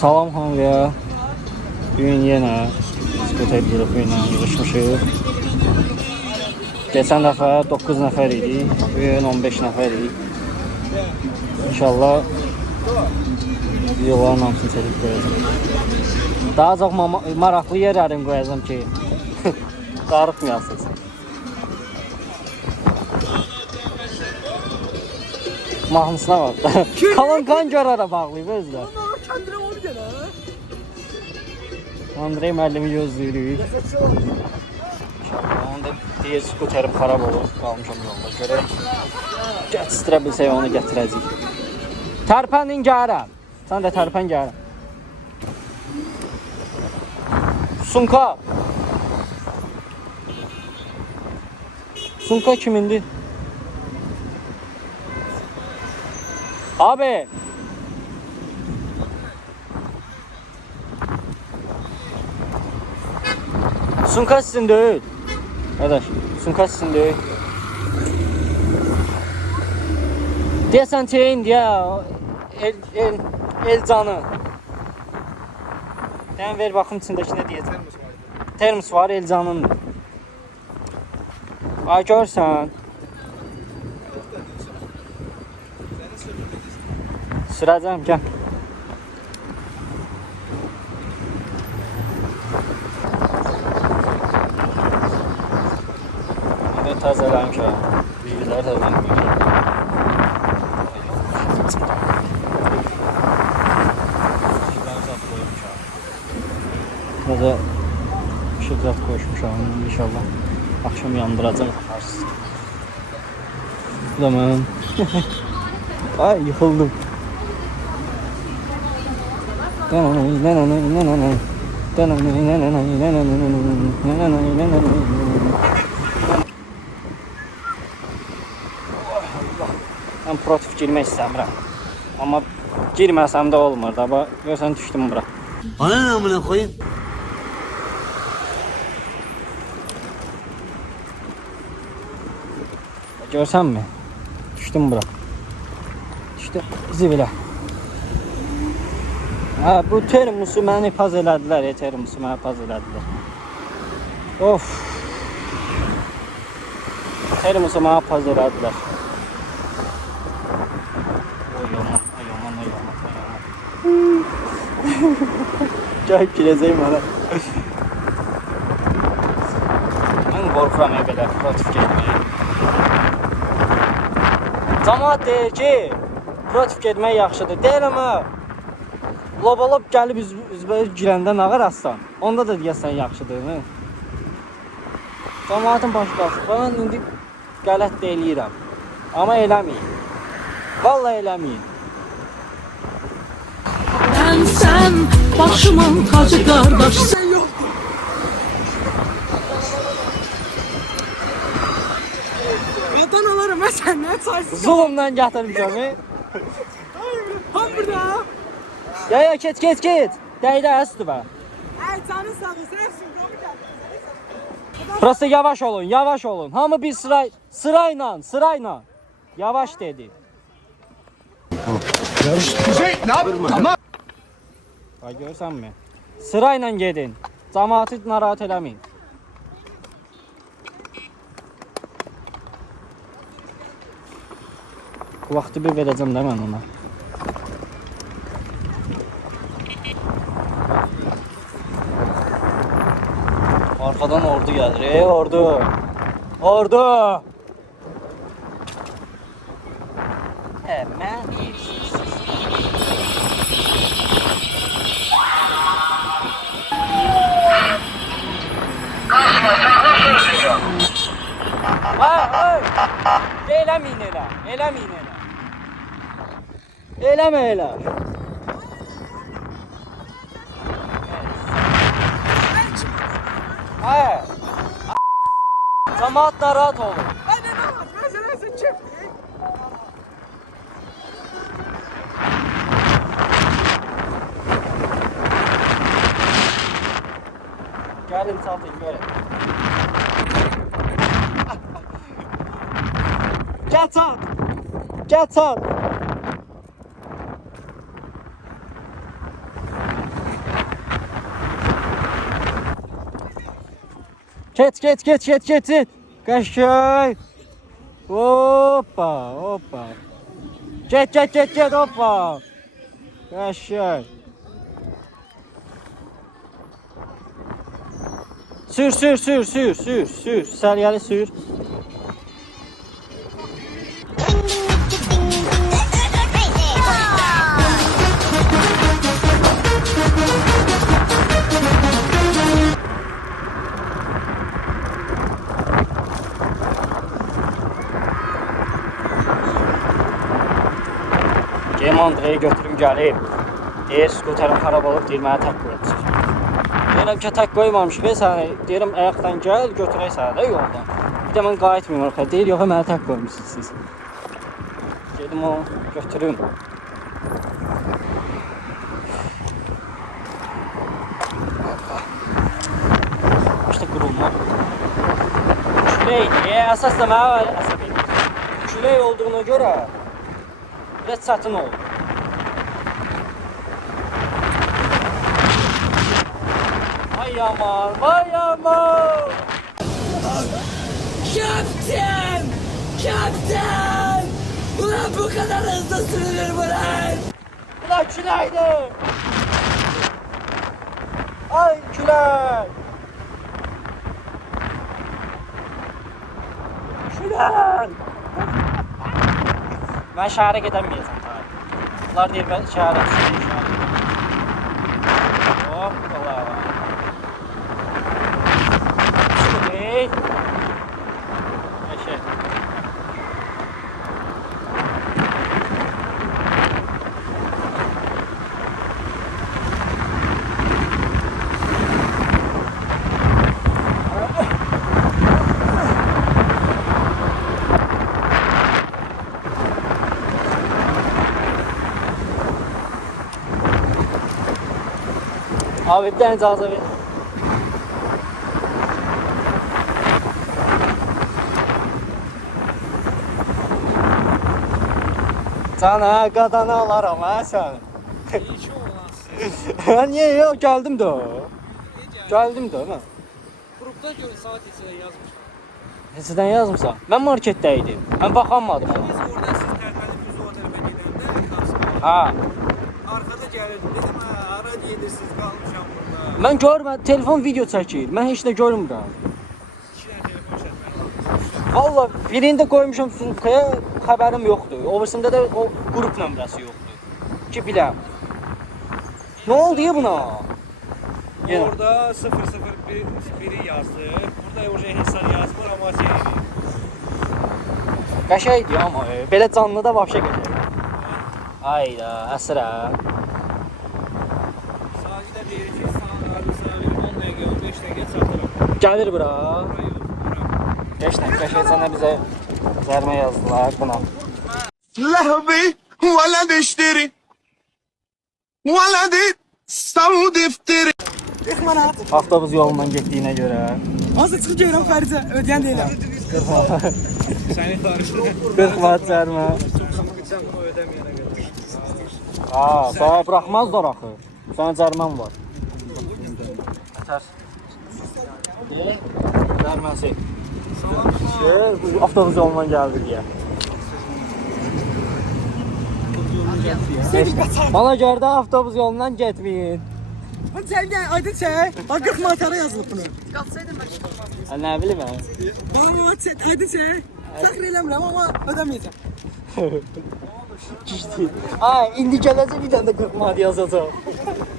Salam hamıya. Bugün yenə skuter qrupu ilə yığışmışıq. Geçən dəfə 9 nəfər idik, bugün 15 nəfər idik. İnşallah videoların hamısını çəkib qoyacağım. Daha çox maraqlı yerlərini qoyacağım ki, darıtmayasınız. Mahnısına bak. Kan görərə bağlayıb özlər. Kendine onu gene. Andrey müəllimi gözləyirik. İnşallah. Onda deyir skuterim xarab olur. Qalmışam yolda. Görək. Gətirə bilsək onu gətirəcəyik. Tərpənin gəlirəm. Sən də tərpən gəlirəm. Sunka. Sunka kimindir? Abi. Sunka sizin değil. Arkadaş, sunka sizin değil. Deyəsən çeyin deyə Elcanı. Sən ver baxım içindəki nə deyəcək. Termos var Elcanın. Ay görsən. Sürəcəm, gəl. Təzələmişə, bilgiləri təzələmişə. Burada şıqrat qoşmuşam, inşallah. Akşam yandıracam, baxarsınız. Bu da mən. Ay, yıxıldım. Mən protif girmək istəmirəm. Amma girməsəm də olmur da. Görsən düşdüm bura. Ana namına koyayım. Görsənmi? Düşdüm bura. Düşdüm zibilə. Ha, bu termosu məni paz elədilər. Termosu məni paz elədilər. Of. Termosu məni paz elədilər. Gəlib girəcək mənə. Mən qorxuram qədər protif getməyə. Cəmaət deyir ki, protif getmək yaxşıdır. Deyirəm ha, lob gəlib üzbəüz girəndə nə qarassan, onda da deyəsən yaxşıdır. Cəmaətin başı qalsın. Mən indi qələt də eləyirəm. Amma eləməyin. Vallahi eləməyin. Sen başımın tacı kardeş. Sen yok. Adanalarım ben senden saysın. Zulumdan gətirmişəm. Ham burada. Ya keç. Dəydə üstümə. Ay canın sağ olsun. Hepsini Prosta yavaş olun. Hamı bir sırayla. Yavaş dedi. Kuzey ne yapıyorsun? Tamam. Ay görsənmi? Sırayla gedin. Cəmaatı narahat eləməyin. Bu vaxtı bir verəcəm də mən ona. Arkadan ordu gəlir. Ordu. Hemen Ay. Eləməyin elə. Eləmə elə. Ay. Cəmaət narahat olur. Ben ne var? Ben sana çift. Gəlin çatın görün. Get up! Get. Qəşəng. Hoppa. Get, hoppa. Qəşəng. Sür. Səliyyəli sür. Deyim Andreyi götürüm gəlib. Deyir, skuterim xarab olub, deyir, mənə tək qoyursunuz. Deyirəm ki, tək qoymamışıq, səni deyirəm, ayaqdan gəl, götürək səni də yoldan. Bir də mən qayıtmayım oraya, deyir, yox, mənə tək qoymuşsunuz siz. Dedim, o götürüm. İşte qurulma. Küləkdir, əsas da mənə əsəb edir. Külək olduğuna görə biraz çətin olur. Vay yaman. Kaptan! Ulan bu kadar hızlı sürülür mü lan? Ulan küləkdir. Ay külək. Külək. Mən şəhərə gedəməyəcəm. Bunlar deyir, mən şəhərə düşürəm. Hop, Allah. Şimdi. Eşek. Abi bir tane icazə ver. Sana qadana alaram ha sən. İşi olansın. Niyə yox, gəldim də. Gəldim də mən. Qrupda gör saat içində yazmışlar. Neçədən yazmısan? Mən marketdə idim. Mən baxanmadım ona. Biz orada siz tərpənib biz o tərəfə gedəndə Kasım. Ha. Arkada gəlirdim. Dedim, ara gedirsiniz, qalmışam burada. Mən görmədim, telefon video çəkir. Mən heç nə görmürəm. 2 dənə telefon çəkməli. Valla birində qoymuşam sumkaya, xəbərim yoxdur. O birisində də o qrup nömrəsi yoxdur. Ki biləm. Nə oldu ya buna? Yenə. Orada 001'i yazdı. Burada orada hesab yazmır amma şey. Qəşəngdir amma belə canlı da vəhşə qəşəng. Ayda, əsrə. Sadəcə deyir ki, sana 10 dəqiqə, 15 dəqiqə çatırım. Gəlir bura. Burayı yox. Geçən qəşəngcənə bizə zərmə yazdılar buna. لهبي ولد اشتري ولد سعود افتري Avtobus yolundan getdiyinə görə. Azı çıxıb gəlirəm xərcə, ödəyən deyiləm. 40 manat. Səni xaricdə. 40 manat zərmə. Sən bunu ödəməyənə qədər. Aa, sənə buraxmazlar axı. Sənə cərmən var. Tər. Zərməsi. Bu avtobus yolundan gəldi deyə. Bana görə də avtobus yolundan getməyin. Hadi sen gel, hadi çek. Bak 40 manatara yazılıb bunu. Nə bilim mən. Bana manat çek, hadi çek. Sakır eləmirəm amma ödəməyəcəm. Ay, indi gələcək bir dənə də 40 manat yazacaq.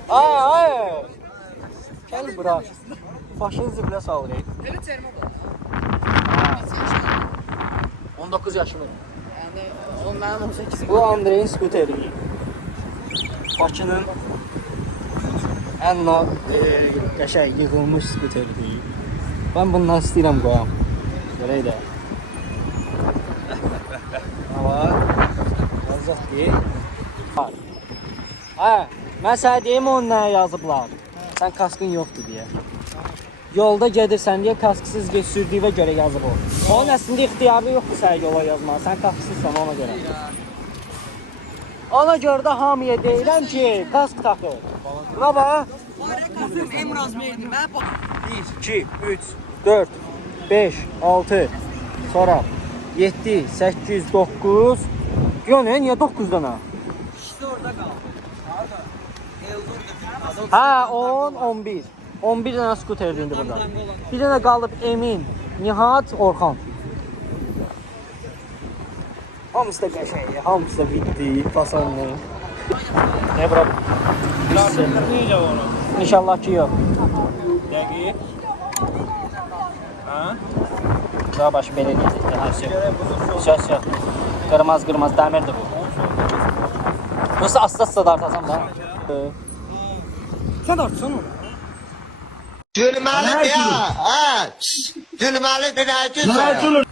Ay. Gəl bura. Başını zibilə salır. Evet çəkmə bu. 19 yaşında. Yəni o mənim 18. Bu Andreyin skuteri. Bakının ən qəşəng yığılmış skuteridir. Ben bundan istəyirəm qoyam. Görək də. Hava. Yazıq deyil. Mən sənə deyim onun nəyə yazıblar. Sən kaskın yoxdur deyə. Yolda gedirsən deyə kasksız sürdüyünə görə yazıb o. Onun əslində ixtiyarı yoxdur sənə yola yazmağa. Sən kasksızsan ona görə. Ona görə də hamıya deyirəm ki, kask taxın. Buna bax. Kasım Emraz Meydi. Mən bax. 1, 2, 3, 4, 5, 6, sonra 7, 8, 9. Yo ne? Niye 9 dana? İşte orada kaldı. Ha 10, 11. 11 dənə skuter indi burada. Bir dənə qalıb Emin, Nihat, Orxan. Hamısı da qəşəng, hamısı da bitti, fasanlı. Ne bura? Necə onu? İnşallah ki yok. Dəqiq. Ha? Daha başı belə deyəcək. Ha, söz. Söz. Qırmaz dəmirdir bu. Nasıl asla dartasam da. Sen dartsan onu. Gülmeli ya. Ha. Gülmeli de ne güzel.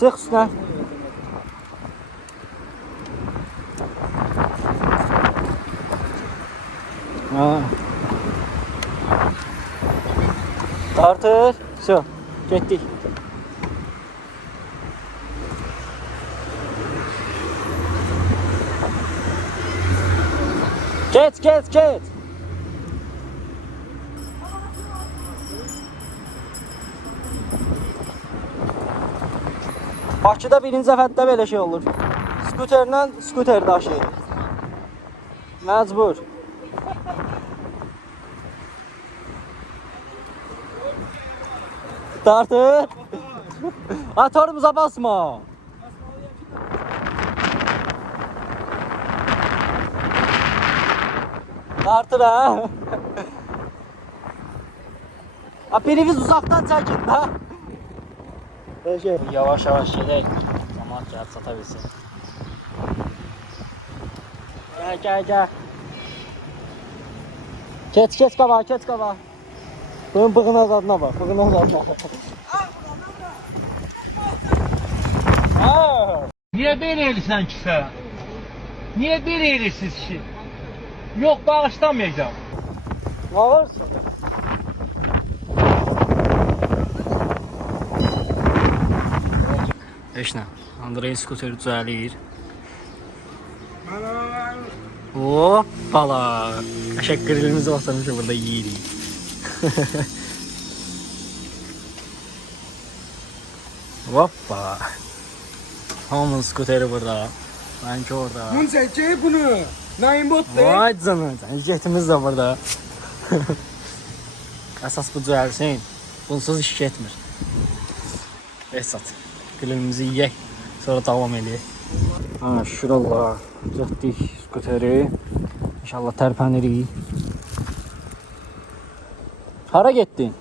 Çıx üstünə. Ha. Tartır. Все. Getdik. Get. Bakıda birinci dəfədə belə şey olur. Skuterlə skuter daşıyır. Məcbur. Tartır. Atarımıza basma. Tartır ha. Birimiz uzaktan çekin ha. Yavaş gedək. Zaman gəl çata bilsin. Gəl. Keç qabağa. Bunun bığına zadına bak. Niye böyle eğilirsen ki sen? Niye böyle eğilirsiniz ki? Yok bağışlamayacağım. Ne olursun? Heç nə. Andrey skuteri düzəlir. Hoppala. Qəşəng qrilimizi basmışıq burada yeyirik. Hoppa. Hamının skuteri burada. Benki orada. Bunu seçeceği bunu. Naim bot Vay canına. Jetimiz de burada. Əsas bu düzəlsin. Bunsuz iş getmir. Esat. Gülümüzü yiyək. Sonra davam edək. Ha, şükür Allah. Düzəltdik skuteri. İnşallah tərpənirik. Hara getdin?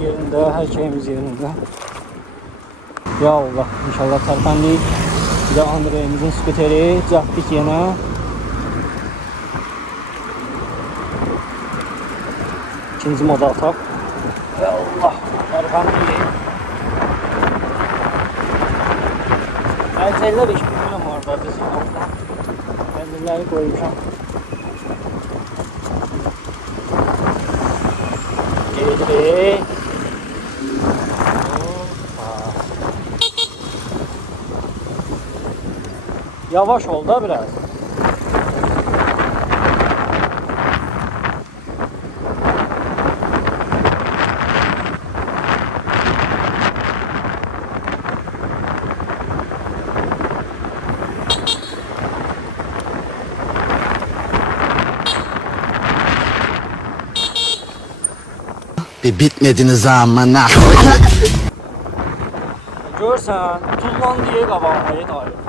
Yerində, hər şeyimiz yerində. Ya Allah, inşallah tərpəndik. Bir də Andreyimizin skuteri düzəltdik yenə. İkinci moda ataq. Ya Allah, tərpəndik. Əlcəklər iş bilmirəm oradadır. Əlcəkləri qoymuşam. Geri. Yavaş ol da biraz. Bir bitmediniz amına. Görsən, tuzlan deyə qabağına dayı.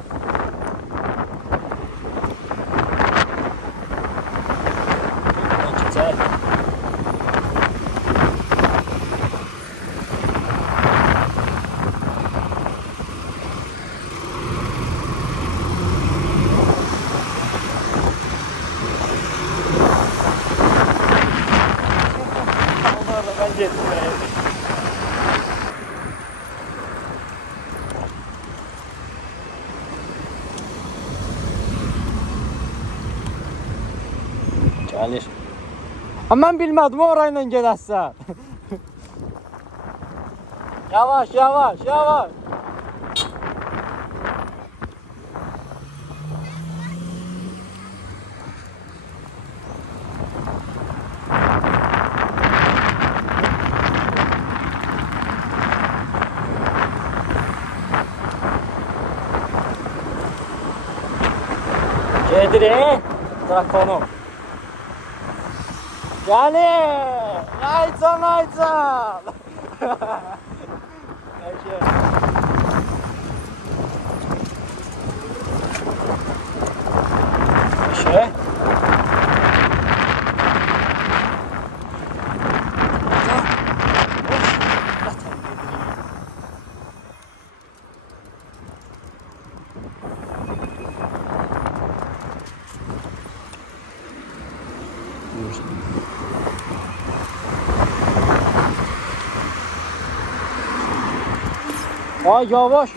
Gəlir. Amma mən bilmədim orayla gedəsən. Yavaş, yavaş, yavaş. Gedir, drakonum. Gəlir. Aycan, aycan. Şey. Ay yavaş.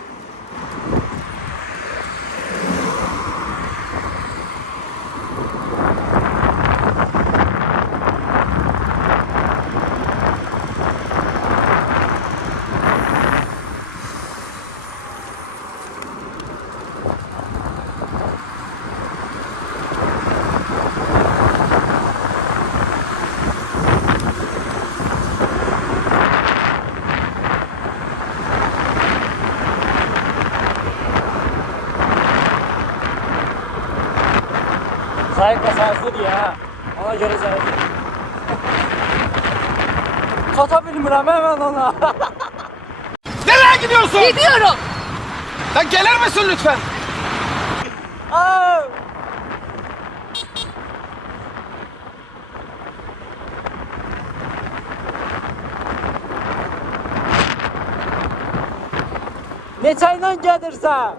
Zayıf kasası diye ha. Ona göre zayıf. Çata bilmirəm hemen ona. Nereye gidiyorsun? Gidiyorum. Lan gelir misin lütfen? Aa! Neçəylə gedirsən?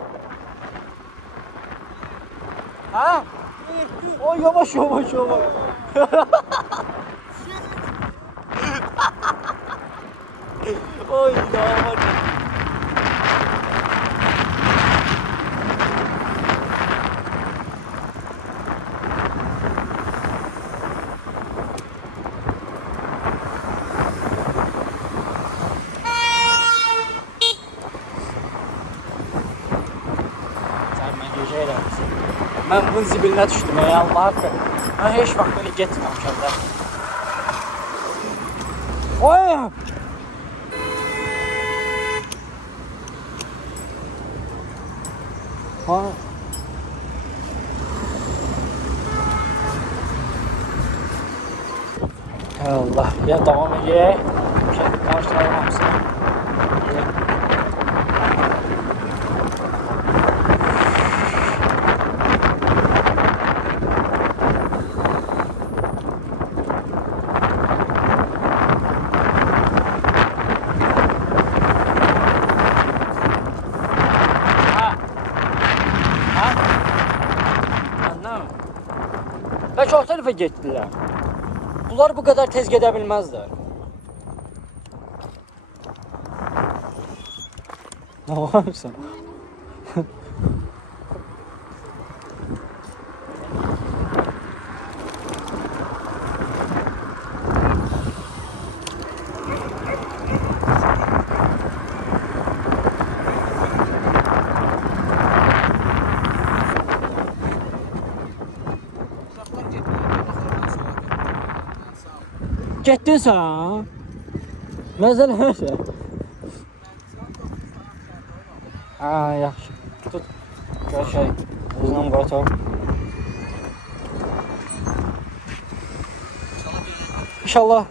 Ha? O yavaş yavaş yavaş. Oy damat. Ben bunun zibiline düştüm ya Allah hakkı. Ben hiç bak böyle getmemişim da. Oy! Ha. Allah ya devam ye. Kendi karşılayamamışsın. Belki o tarafa gittiler. Bunlar bu kadar tez gidebilmezler. Ne yapıyorsun? Getdin sən? Məsələn Ha, yaxşı. Tut. Görüşək. Uzun qoyaq. İnşallah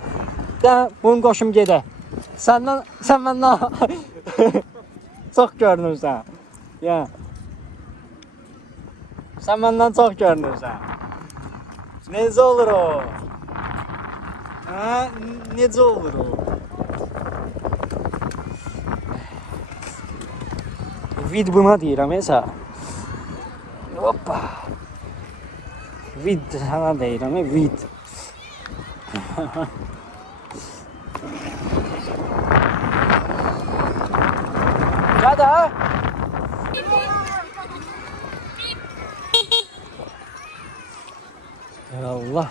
da bunun qoşum gedə. Sən məndən çox görünürsən. Ya. Sən məndən çox görünürsən. Necə olur o? Ha, necə olur o? Vid buna deyirəm esa. Hoppa. Vid sana deyirəm, vid. Gədə. Ya Allah.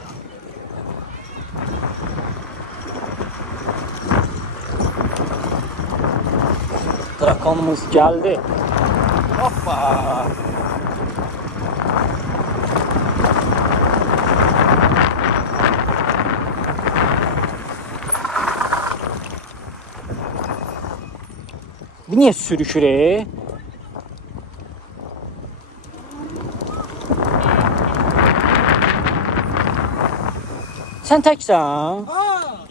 Drakonumuz geldi. Hoppa. Bu niye sürüşür? Sen teksen.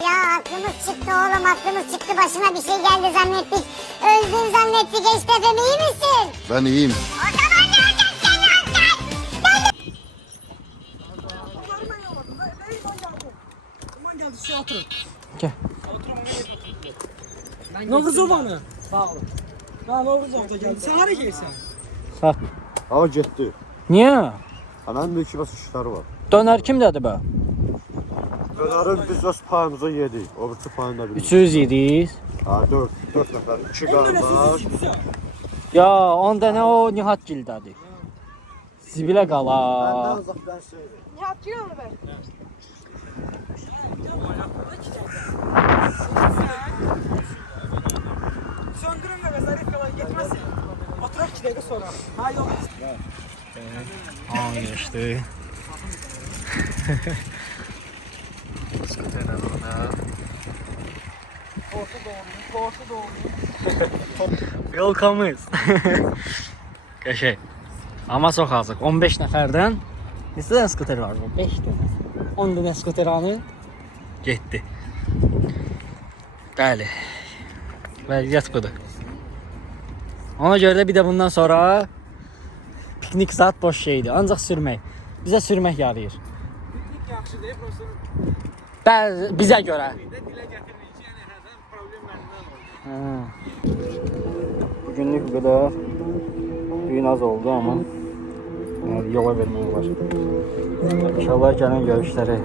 Ya aklımız çıktı oğlum, aklımız çıktı, başına bir şey geldi zannettik. Öldün zannettik Eşref'im, iyi misin? Ben iyiyim. O zaman ne olacak sen? Gel. Novruz Ovanı. Sağ olun. Ha Novruz Ovanı geldi. Sen hara gelirsen? Sağ. Hava gitti. Niye? Hemen bir iki bas işler var. Döner kim dedi be? Dönerin biz öz payımıza yedik. O birisi payında bilmiyorum. 300 yediyiz. Ha, dört nefer. İki kardeş. Ya onda ne o Nihat Gildədir. Zibilə qala. uzaktan söyle. Söndürün ve zarif falan gitmesin. Oturak 2 dakika sonra. Ha yok. Aa geçti. Welcome. Qəşəng. Amma çox azıq. 15 nəfərdən neçə dənə skuter var? 5 dənə. 10 dənə skuter alıb getdi. Bəli. Vəziyyət budur. Ona görə də bir də bundan sonra piknik zat boş şeydir. Ancaq sürmək. Bizə sürmək yarayır. Piknik yaxşı deyil, prosta Bəli, bizə görə. dilə gətirmək ki, yəni hərdən problem məndən olur. Bugünlük bu kadar. Düğün az oldu ama yani yola vermək var. İnşallah gələn görüşləri.